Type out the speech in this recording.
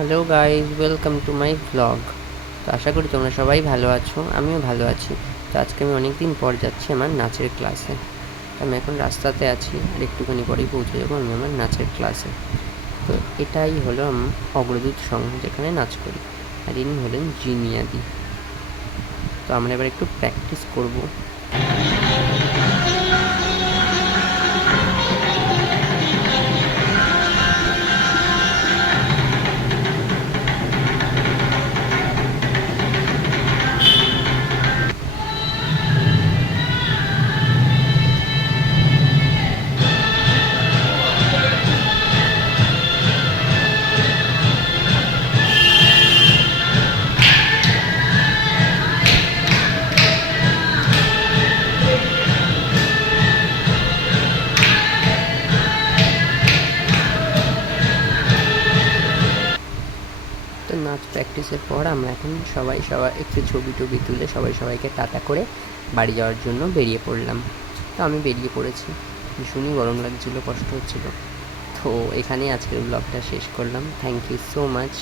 Hello guys, welcome to my blog. তো আশা করি তোমরা সবাই ভালো আছো, আমিও ভালো আছি। তো আজকে আমি অনেক দিন পর যাচ্ছি আমার নাচের ক্লাসে। তো আমি এখন রাস্তাতে আছি, আর একটুখানি পরেই পৌঁছে যাবো আমি আমার নাচের ক্লাসে। তো এটাই হলো অগ্রদূত সংঘ, যেখানে নাচ করি। আর ইনি হলেন জিনিয়াদি। তো আমরা এবার একটু প্র্যাকটিস করবো। তো নাচ প্র্যাকটিসের পর আমরা এখন সবাই একটু ছবি টবি তুলে সবাইকে টাটা করে বাড়ি যাওয়ার জন্য বেরিয়ে পড়লাম। তো আমি বেরিয়ে পড়েছি, ভীষণই গরম লাগছিলো, কষ্ট হচ্ছিলো। তো এখানেই আজকের ব্লগটা শেষ করলাম। Thank you so much.